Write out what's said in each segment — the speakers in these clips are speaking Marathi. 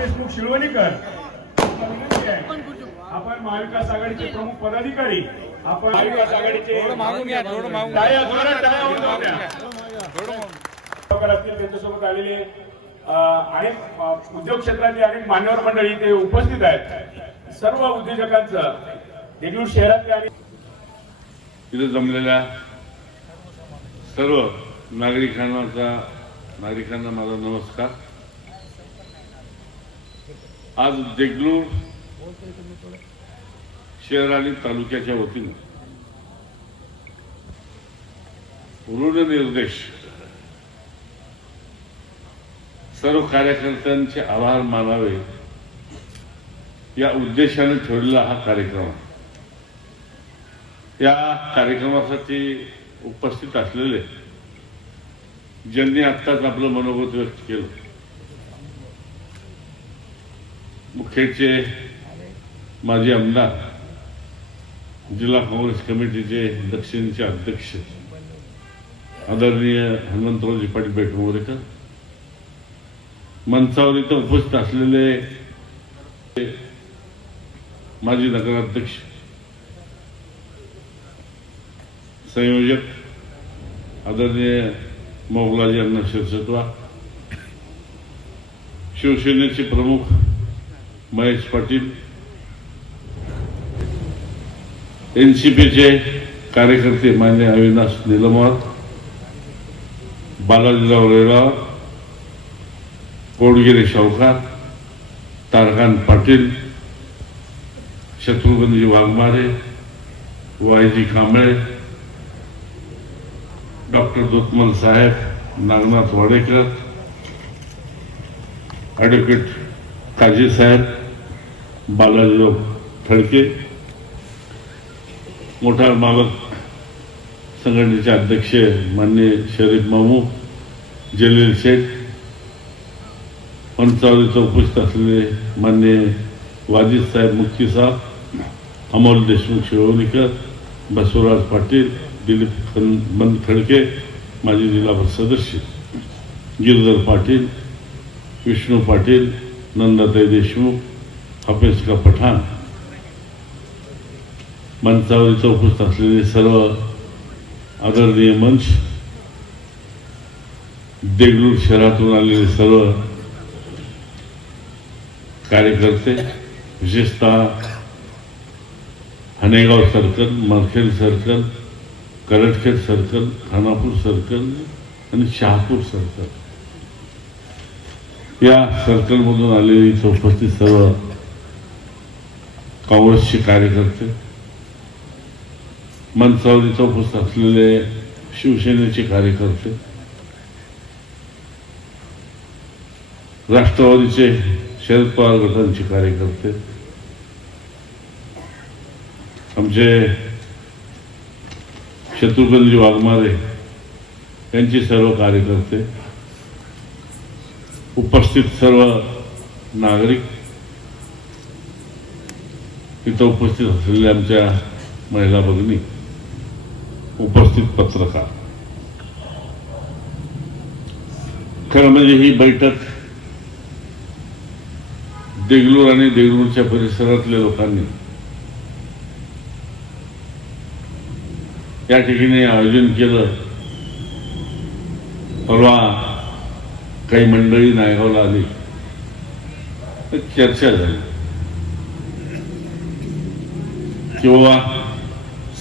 देशमुख शिळवणीकर आहे. आपण महाविकास आघाडीचे प्रमुख पदाधिकारी. आपण महाविकास आघाडीचे त्यांच्यासोबत आलेले अनेक उद्योग क्षेत्रातले अनेक मान्यवर मंडळी ते उपस्थित आहेत. सर्व उद्योजकांचं देगलूर शहरातले आणि इथे जमलेल्या सर्व नागरिकांचा नागरिकांना माझा नमस्कार. आज देगलूर शहर आणि तालुक्याच्या वतीनं ऋण निर्देश सर्व कार्यकर्त्यांचे आभार मानावे या उद्देशाने ठेवलेला हा कार्यक्रम या कार्यक्रमासाठी उपस्थित असलेले ज्यांनी आत्ताच आपलं मनोगत व्यक्त केलं मुखेडचे माजी आमदार जिल्हा काँग्रेस कमिटीचे दक्षिणचे अध्यक्ष आदरणीय हनुमंतरावजी पाटील बेटमोरेकर मंचावर इथं उपस्थित असलेले माजी नगराध्यक्ष संयोजक आदरणीय मोगलाजी अण्णा शिरसत्वा शिवसेनेचे प्रमुख महेश पाटील. एनसीपीचे कार्यकर्ते मान्य Avinash Nilamwar Balajirao Relav Kodgire Shavkar Tarakant Patil शत्रुघ्नजी Waghmare Y G Kamble doctor Dutmal साहेब नागनाथ वाडेकर ॲडव्होकेट काजी साहेब बालाजीराव फडके मोठा मालक संघटनेचे अध्यक्ष मान्य शरीफ मामू जलील शेख पंचावलीचं उपस्थित असलेले मान्य वाजिद साहेब मुक्ती साहेब अमोल देशमुख शिरोलीकर बसवराज पाटील दिलीप खन बंद खडके माजी जिल्हा सदस्य गिरधर पाटील विष्णू पाटील नंदाताई देशमुख हाफिज का पठाण. मंचावर इथं असलेले सर्व आदरणीय मंच देगलूर शहरातून आलेले सर्व कार्यकर्ते विशेषतः Hanegaon circle Markhel circle Karatkhed circle Khanapur circle आणि शहापूर सर्कल. या सर्कलमधून आलेली चौपस्ती सर्व काँग्रेसचे कार्यकर्ते मंचावर इथं उपस्थित असलेले शिवसेनेचे कार्यकर्ते राष्ट्रवादीचे शरद पवार गटांचे कार्यकर्ते आमचे शत्रुघ्नजी वाघमारे यांचे सर्व कार्यकर्ते उपस्थित सर्व नागरिक इथं उपस्थित असलेल्या आमच्या महिला भगिनी उपस्थित पत्रकार. खरं म्हणजे ही बैठक देगलूर आणि देगलूरच्या परिसरातल्या लोकांनी या ठिकाणी आयोजन केलं. परवा काही मंडळी नायगावला आली. चर्चा झाली. किंवा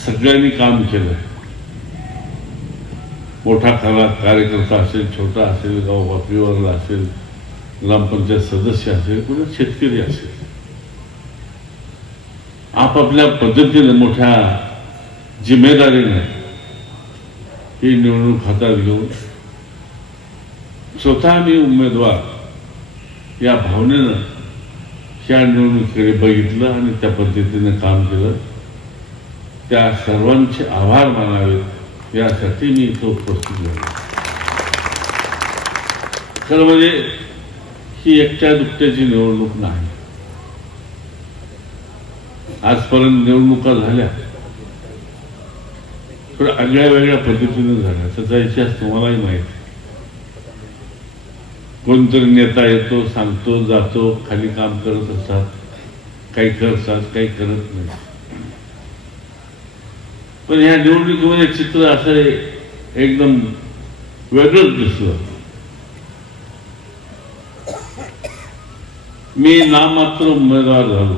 सगळ्यांनी काम केलं मोठा खरा कार्यकर्ता असेल छोटा असेल गाव वापरीवरला असेल ग्रामपंचायत सदस्य असेल कुठे शेतकरी असेल. आपापल्या पद्धतीने मोठ्या जिम्मेदारीने ही निवडणूक हातात घेऊन स्वतः मी उमेदवार या भावनेनं या निवडणुकीकडे बघितलं आणि त्या पद्धतीने काम केलं. त्या सर्वांचे आभार मानावेत यासाठी मी इथं उपस्थित झालो. खरं म्हणजे ही एकट्या दुकट्याची निवडणूक नाही. आजपर्यंत निवडणुका झाल्या. थोड्या आगळ्या वेगळ्या पद्धतीने झाल्या. त्याचा इतिहास तुम्हालाही माहिती आहे. कोणतरी नेता येतो सांगतो जातो खाली काम करत असतात. काही करतात काही करत नाही पण ह्या निवडणुकीमध्ये चित्र असं एकदम वेगळंच दिसलं. मी नामात्र उमेदवार झालो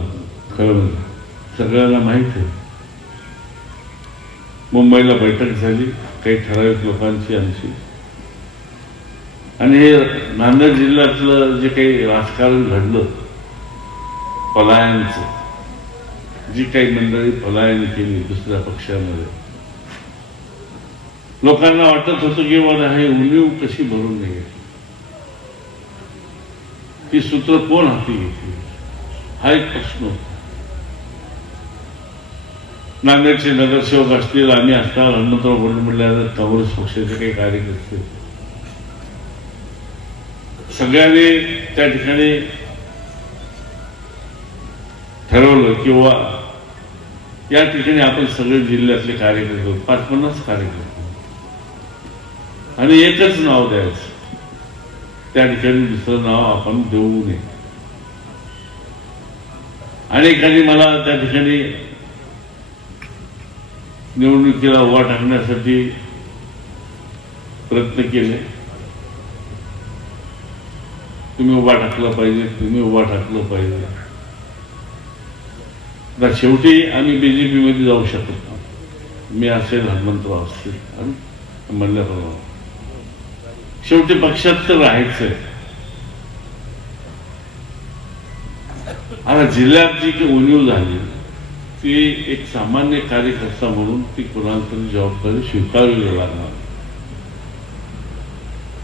खरं म्हणजे. सगळ्यांना माहीत आहे. मुंबईला बैठक झाली काही ठराविक लोकांची आमची. आणि हे नांदेड जिल्ह्यातलं जे काही राजकारण घडलं पलायनचं जी काही मंडळी पलायन केली दुसऱ्या पक्षामध्ये लोकांना वाटत होतं की मला हे उणीव कशी भरून निघेल ही सूत्र कोण हाती घेतली? हा एक प्रश्न होता. नांदेडचे नगरसेवक असतील आम्ही असणार हनुमंतराव बोलून म्हटल्यानंतर काँग्रेस पक्षाचे काही कार्यकर्ते. सगळ्यांनी त्या ठिकाणी ठरवलं किंवा या ठिकाणी आपण सगळे जिल्ह्यातले कार्यकर्ते पाच पन्नास कार्यकर्ते. आणि एकच नाव द्यायचं. त्या ठिकाणी दुसरं नाव आपण देऊ नये. अनेकांनी मला त्या ठिकाणी निवडणुकीला उभा टाकण्यासाठी प्रयत्न केले. तुम्ही उभा टाकलं पाहिजे तुम्ही उभा टाकलं पाहिजे. आता शेवटी आम्ही बीजेपी मध्ये जाऊ शकत नाही. मी असेल हनुमंतराव असतील आणि शेवटी पक्षात तर राहायचंय. आता जिल्ह्यात जी काही उणीव झाली ती एक सामान्य कार्यकर्ता म्हणून ती कोणाला तरी जबाबदारी स्वीकारली लागणार.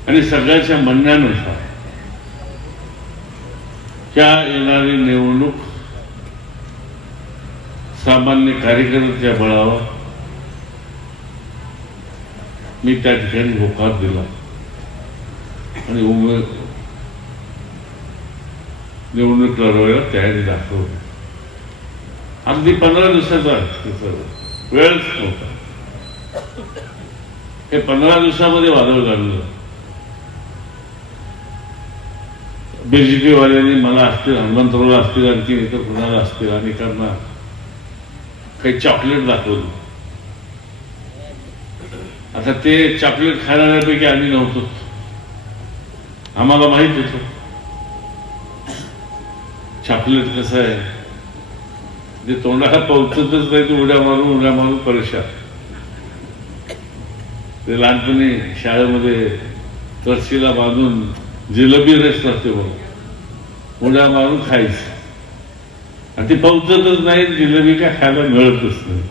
आणि सगळ्याच्या म्हणण्यानुसार त्या येणारी निवडणूक सामान्य कार्यकर्त्याच्या बळावर मी त्या ठिकाणी होकार दिला. आणि उमेद निवडणूक लढवायला तयारी दाखवली. अगदी पंधरा दिवसाचा आहे वेळच नव्हता. हे पंधरा दिवसामध्ये वादळ घडलं. बीजेपी वाल्यांनी मला असतील हनुमंतरावला असतील आणखी इतर कुणाला असतील आणि त्यांना काही चॉकलेट दाखवलं आता ते चॉकलेट खाणाऱ्यापैकी आम्ही नव्हतो. आम्हाला माहीत होतं. चॉकलेट कसं आहे? जे तोंडाला पोहोचतच नाही ते उड्या मारून उड्या मारून परेशान. ते लहानपणी शाळेमध्ये तरशीला बांधून जिलबी रस नसते बघ उड्या मारून खायचं. आणि ते पोहोचतच नाही जिलेबी काय खायला मिळतच नाही.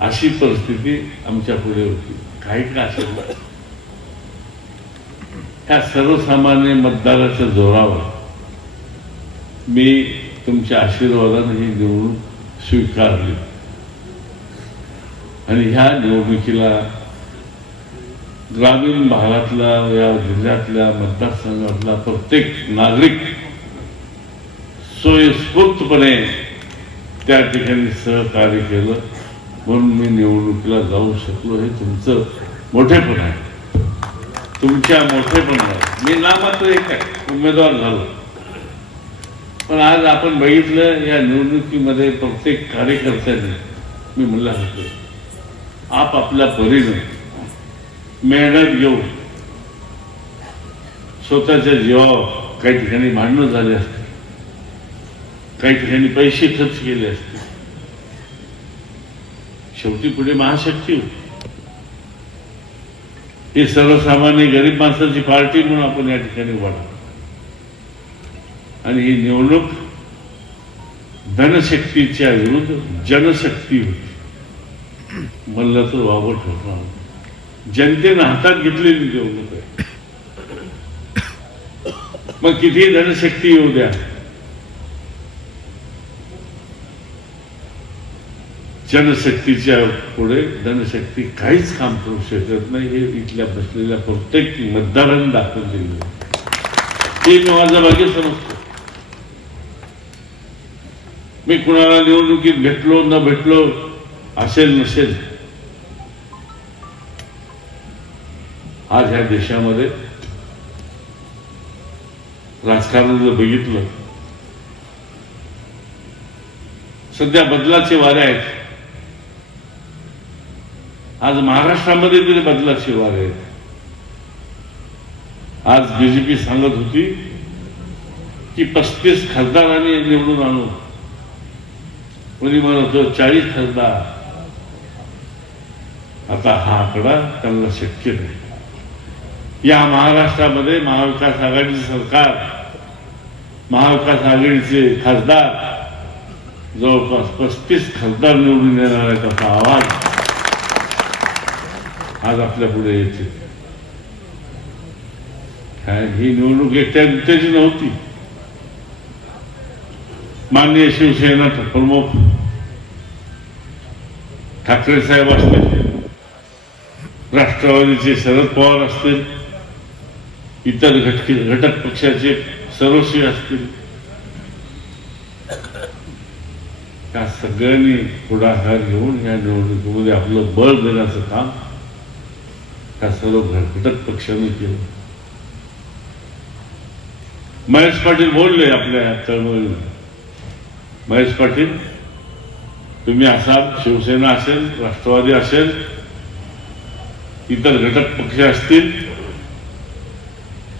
अशी परिस्थिती आमच्या पुढे होती. काही का ह्या सर्वसामान्य मतदाराच्या जोरावर मी तुमच्या आशीर्वादाने ही निवडणूक स्वीकारली. आणि ह्या निवडणुकीला ग्रामीण भागातला या जिल्ह्यातल्या मतदारसंघातला प्रत्येक नागरिक स्वयंस्फूर्तपणे त्या ठिकाणी सहकार्य केलं. म्हणून मी निवडणुकीला जाऊ शकलो हे तुमचं मोठेपण आहे. तुमच्या मोठेपणाला मी ना मात्र एक आहे. उमेदवार झालो. पण आज आपण बघितलं या निवडणुकीमध्ये प्रत्येक कार्यकर्त्याने मी म्हणलं होतो आप आपल्या परीने मेहनत घेऊन स्वतःच्या जीवावर काही ठिकाणी भांडणं झाले असते काही ठिकाणी पैसे खर्च केले असते. शेवटी पुढे महाशक्ती होती. ही सर्वसामान्य गरीब माणसाची पार्टी म्हणून आपण या ठिकाणी उभा आणि ही निवडणूक धनशक्तीच्या विरुद्ध जनशक्ती होती. म्हणलं तर वावट होणार जनतेनं हातात घेतलेली निवडणूक आहे. मग किती धनशक्ती येऊ द्या जनशक्तीच्या पुढे धनशक्ती काहीच काम करू शकत नाही. हे इथल्या बसलेल्या प्रत्येक मतदारांनी दाखवून दिले ते मी माझं भाग्य समजतो. मी कुणाला निवडणुकीत भेटलो न भेटलो असेल नसेल. आज ह्या देशामध्ये राजकारण जर बघितलं सध्या बदलाचे वारे आहेत. आज महाराष्ट्रामध्ये तरी बदलाची वार आहेत आज बीजेपी सांगत होती की पस्तीस खासदारांनी निवडून आणू. कोणी म्हणत होतं चाळीस खासदार. आता हा आकडा त्यांना शक्य नाही. या महाराष्ट्रामध्ये महाविकास आघाडीचे सरकार महाविकास आघाडीचे खासदार जवळपास पस्तीस खासदार निवडून येणार आहेत असा आवाज आज आपल्या पुढे येते काय ही निवडणूक एकट्या त्याची नव्हती. माननीय शिवसेना प्रमुख ठाकरे साहेब असतील राष्ट्रवादीचे शरद पवार असतील इतर घटकी घटक पक्षाचे सर्वस्वी असतील. त्या सगळ्यांनी पुढाकार घेऊन या निवडणुकीमध्ये आपलं बळ देण्याचं काम का सर्व घटक पक्षाने केलं. महेश पाटील बोलले आपल्या चळवळीने महेश पाटील तुम्ही असाल शिवसेना असेल राष्ट्रवादी असेल इतर घटक पक्ष असतील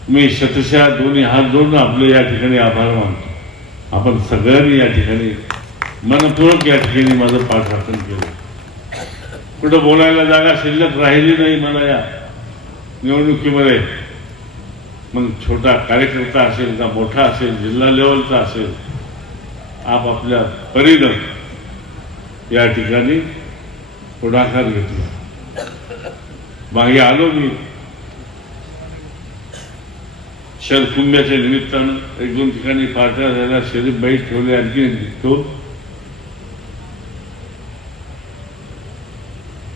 मी शतशा दोन्ही हात जोडून आपले या ठिकाणी आभार मानतो. आपण सगळ्यांनी या ठिकाणी मनपूर्वक या ठिकाणी माझं पाठराखण केलं. कुठं बोलायला जागा शिल्लक राहिली नाही मला या निवडणुकीमध्ये. मग छोटा कार्यकर्ता असेल का मोठा असेल जिल्हा लेवलचा असेल आपापल्या परीनं या ठिकाणी पुढाकार घेतला. मागे आलो मी. शरकुंभ्याच्या निमित्तानं एक दोन ठिकाणी पार्ट्या झाल्या शरीफ बाई ठेवले आणखी ठेवून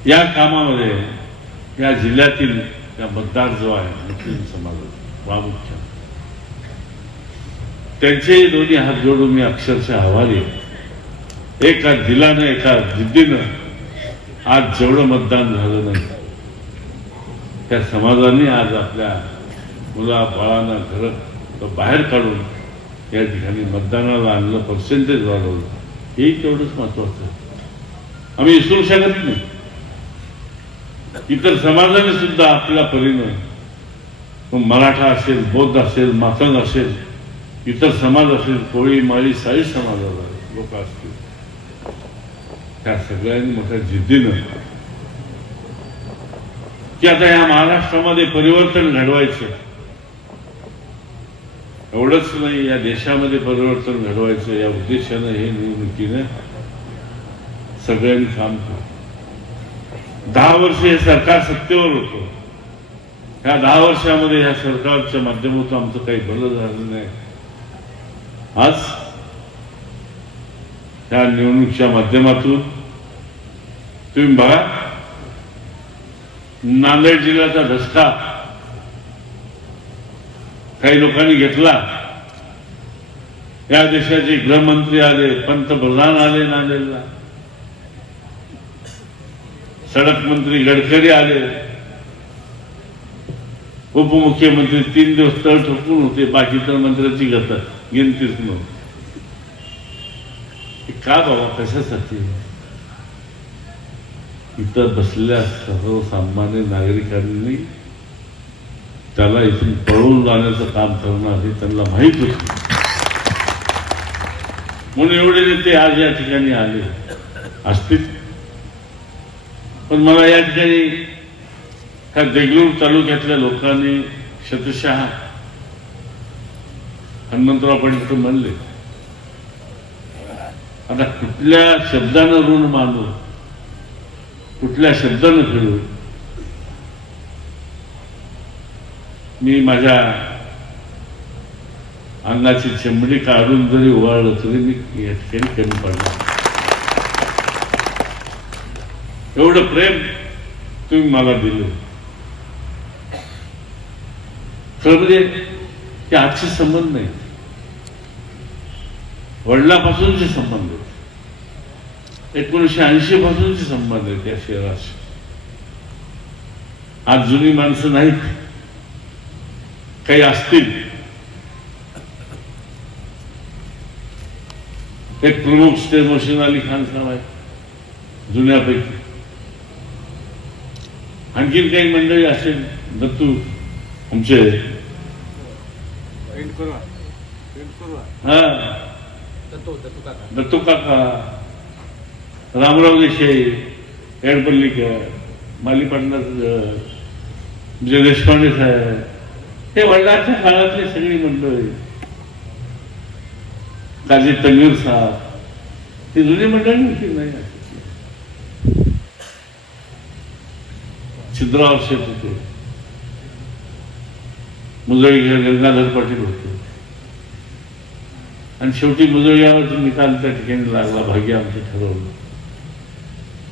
या कामामध्ये या जिल्ह्यातील या मतदार जो आहे मुस्लिम समाजात प्रामुख्याने त्यांचे दोन्ही हात जोडून मी अक्षरशः आभारी एका दिलानं एका जिद्दीनं आज जेवढं मतदान झालं नाही त्या समाजाने आज आपल्या मुला बाळांना घर बाहेर काढून या ठिकाणी मतदानाला आणलं पर्सेंटेज वाढवलं हे तेवढंच महत्वाचं आहे. आम्ही विसरू शकत नाही. इतर समाजाने सुद्धा आपल्या परीनं मग मराठा असेल बौद्ध असेल मातंग असेल इतर समाज असेल कोळी माळी साई समाजाला लोक असतील. त्या सगळ्यांनी मोठ्या जिद्दीनं की आता या महाराष्ट्रामध्ये परिवर्तन घडवायचं. एवढंच नाही या देशामध्ये परिवर्तन घडवायचं या उद्देशानं हे निवडणुकीने सगळ्यांनी काम केलं. दहा वर्ष हे सरकार सत्तेवर होतं. ह्या दहा वर्षामध्ये ह्या सरकारच्या माध्यमातून आमचं काही भलं झालं नाही. आज ह्या निवडणुकीच्या माध्यमातून तुम्ही बघा नांदेड जिल्ह्याचा धसका काही लोकांनी घेतला. या देशाचे गृहमंत्री आले पंतप्रधान आले नांदेडला. सडक मंत्री गडकरी आले. उपमुख्यमंत्री तीन दिवस तळ ठोकून होते बाकी तर मंत्र्याची गत गिनतीच नव्हती. का बाबा कशासाठी? इथं बसलेल्या सर्वसामान्य नागरिकांनी त्याला इथून पळून जाण्याचं काम करणार हे त्यांना माहीत होत. म्हणून एवढे नेते आज या ठिकाणी आले. असतील पण मला या ठिकाणी ह्या देगलूर तालुक्यातल्या लोकांनी शतशः हनुमंतराव पाटील म्हणले. आता कुठल्या शब्दानं ऋण मानू? कुठल्या शब्दानं खेळू? मी माझ्या अंगाची चमडी काढून जरी ओवाळलं तरी मी या ठिकाणी कमी पडणार. एवढं प्रेम तुम्ही मला दिलं. खरं म्हणजे ते आजचे संबंध नाही. वडिलापासूनचे संबंध आहेत. एकोणीसशे ऐंशी पासूनचे संबंध आहेत या शहराशी आज जुनी माणसं नाहीत. काही असतील. एक प्रमुख स्टेम मशीन अली खान साहेब आहे जुन्यापैकी. आणखीन काही मंडळी असेल दत्तू आमचे हा. दत्तू काका. रामराव देसाई एडपल्लीकर मालीपाटणार विजय देशपांडे साहेब हे वडिलांच्या काळातली सगळी मंडळी. काजी तन्वीर साहेब. ही जुनी मंडळी नाही? छिद्राव शेत होते. मुजळी गंगाधर पाटील होते. आणि शेवटी मुजळ्यावरचा निकाल त्या ठिकाणी लागला भाग्य आमचं ठरवलं.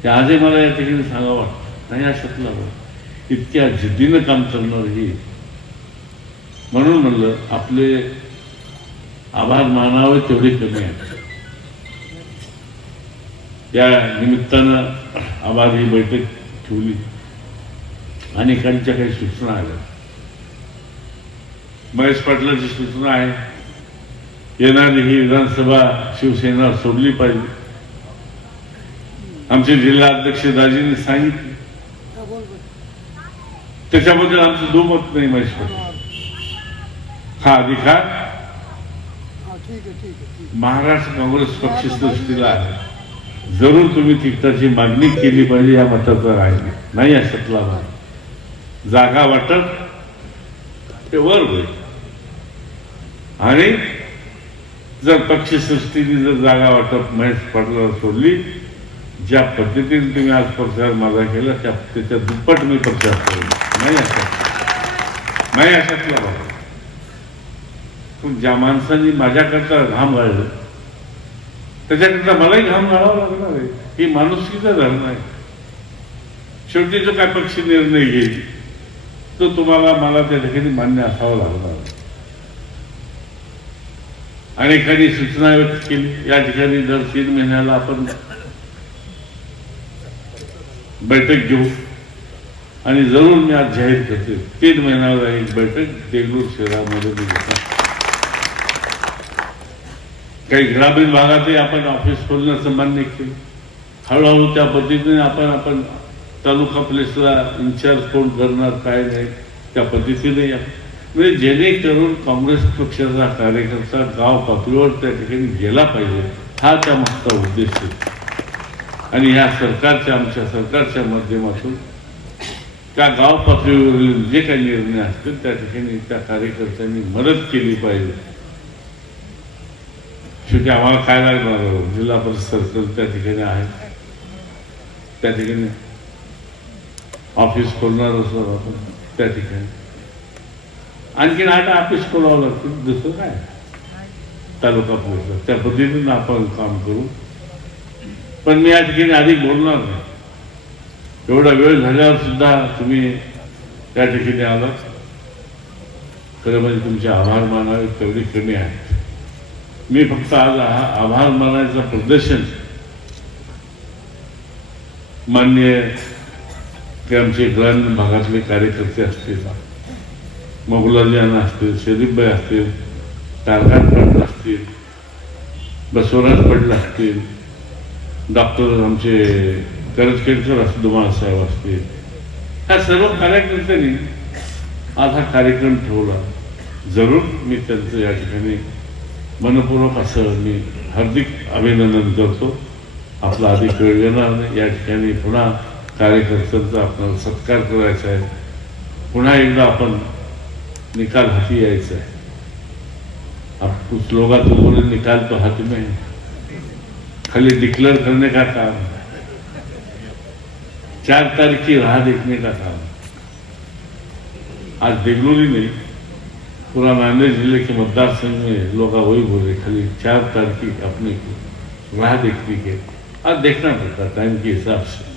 ते आजही मला या ठिकाणी सांगावं वाटतं. नाही अशातला इतक्या जिद्दीनं काम करणार ही. म्हणून म्हणलं आपले आभार मानावे तेवढे कमी आहेत. या निमित्तानं आभार ही बैठक ठेवली. अनेकांच्या काही सूचना आल्या. महेश पाटलाची सूचना आहे येणारी ही विधानसभा शिवसेना सोडली पाहिजे. आमचे जिल्हा अध्यक्ष दाजीने सांगितले. त्याच्याबद्दल आमचं दुमत नाही महेश पाटील. हा अधिकार महाराष्ट्र काँग्रेस पक्ष सृष्टीला आहे. जरूर तुम्ही तिकटाची मागणी केली पाहिजे या मताचा आहे नाही अशातला भाग जागा वाटत ते वर होईल. आणि जर पक्षसृष्टीने जर जागा वाटप महेश पाटलाला सोडली ज्या पद्धतीने तुम्ही आज प्रचार माझा केला त्या त्याच्या दुप्पट मी प्रचार करेन. नाही अशात नाही अशातला भाग पण ज्या माणसांनी माझ्याकरता घाम गाळलं त्याच्याकरता मलाही घाम घालावा लागणार आहे. ही माणुसकीचा धर्म आहे. शेवटी जो काय पक्ष निर्णय घेईल तो तुम्हाला मला त्या ठिकाणी मान्य असावं लागणार आणि एखादी सूचना व्यक्त केली या ठिकाणी दर तीन महिन्याला आपण बैठक घेऊ. आणि जरूर मी आज जाहीर करते तीन महिन्याला एक बैठक देगलूर शहरामध्ये मी घेतो. काही ग्रामीण भागातही आपण ऑफिस खोलण्याचं मान्य केलं. हळूहळू त्या पद्धतीने आपण आपण तालुका प्लेसला इन्चार्ज कोण करणार काय नाही त्या पद्धतीने या. म्हणजे जेणेकरून काँग्रेस पक्षाचा कार्यकर्ता गाव पातळीवर त्या ठिकाणी गेला पाहिजे हा त्या मागचा उद्देश आहे. आणि ह्या सरकारच्या आमच्या सरकारच्या माध्यमातून त्या गाव पातळीवरील जे काही निर्णय असतील त्या ठिकाणी त्या कार्यकर्त्यांनी मदत केली पाहिजे. शेवटी आम्हाला काय लागणार जिल्हा परिषद त्या ठिकाणी आहे. त्या ठिकाणी ऑफिस खोलणार असतो आपण त्या ठिकाणी. आणखीन आठ ऑफिस खोलावं लागतं दुसरं काय? तालुका पोहोचला त्या पद्धतीनं आपण काम करू. पण मी या ठिकाणी अधिक बोलणार नाही. एवढा वेळ झाल्यावर सुद्धा तुम्ही त्या ठिकाणी आलात. खरं म्हणजे तुमचे आभार मानावे तेवढे कमी आहेत. मी फक्त आज हा आभार मानायचं प्रदर्शन मान्य ते आमचे ग्रामीण भागातले कार्यकर्ते असतील मोगलाजान असतील शरीफबाई असतील तारकात पाटील असतील बसवराज पाटील असतील डॉक्टर आमचे करजखेडकर असतील दुमाळ साहेब असतील. ह्या सर्व कार्यकर्त्यांनी आज हा कार्यक्रम ठेवला. जरूर मी त्यांचं या ठिकाणी मनपूर्वक असं मी हार्दिक अभिनंदन करतो. आपला अधिक वेळ येणार नाही. या ठिकाणी पुन्हा कार्यकर्त्यांचा आपल्याला सत्कार करायचा आहे. पुन्हा एकदा आपण निकाल हाती यायचा आहे. अब कुछ लोग तो बोले निकाल तो हाथ में है खाली डिक्लेयर करने का काम चार तारीख की राह देखने का काम आज देगलूरी नहीं. पूरा नांदेड़ जिले के मतदार संघ में लोग वही बोल रहे खाली चार तारीख की अपने की राह देखने के आज देखना पड़ता टाइम के हिसाब से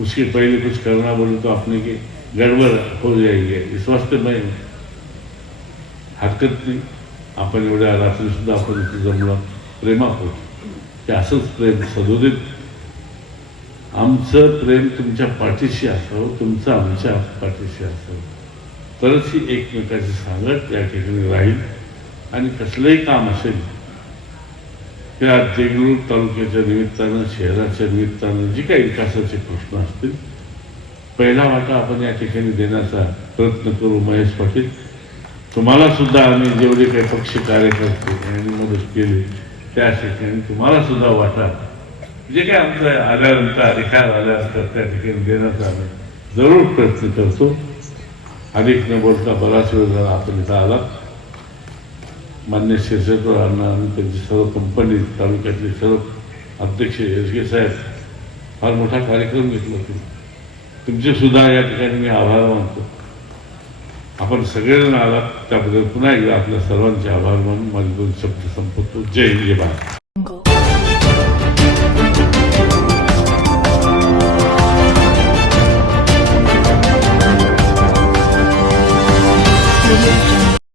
उसके पहले कुछ करना बोले तो अपने की गड़बड़ हो जाएगी। इस वास्ते मैं हरकत नाही आपण एवढ्या रात्री सुद्धा आपण इथे जमलं प्रेमापोटी ते असंच प्रेम सदोदित। आमचं प्रेम तुमच्या पाठीशी असावं तुमचं आमच्या पाठीशी असावं तरच ही एकमेकाची सांगत या ठिकाणी राहील आणि कसलंही काम असेल त्या देगलूर तालुक्याच्या निमित्तानं शहराच्या निमित्तानं जी काही विकासाचे प्रश्न असतील पहिला वाटा आपण या ठिकाणी देण्याचा प्रयत्न करू महेश पाटील. तुम्हाला सुद्धा आम्ही जेवढे काही पक्ष कार्यकर्ते यांनी मदत केली त्या ठिकाणी तुम्हाला सुद्धा वाटा. जे काही आमचं आल्यानंतर अधिकार आल्यानंतर त्या ठिकाणी देण्याचा आम्ही जरूर प्रयत्न करतो. अधिक न बोलता बराच वेळ झाला आपण इथं आला मान्य शिरसेटर अण्णा आणि त्यांची सर्व कंपनी तालुक्यातले सर्व अध्यक्ष एस के साहेब फार मोठा कार्यक्रम घेतला तुम्ही. तुमचे सुद्धा या ठिकाणी मी आभार मानतो. आपण सगळेजण आलात त्याबद्दल पुन्हा एकदा आपल्या सर्वांचे आभार मानून माझे दोन शब्द संपवतो. जय हिंद जय भारत.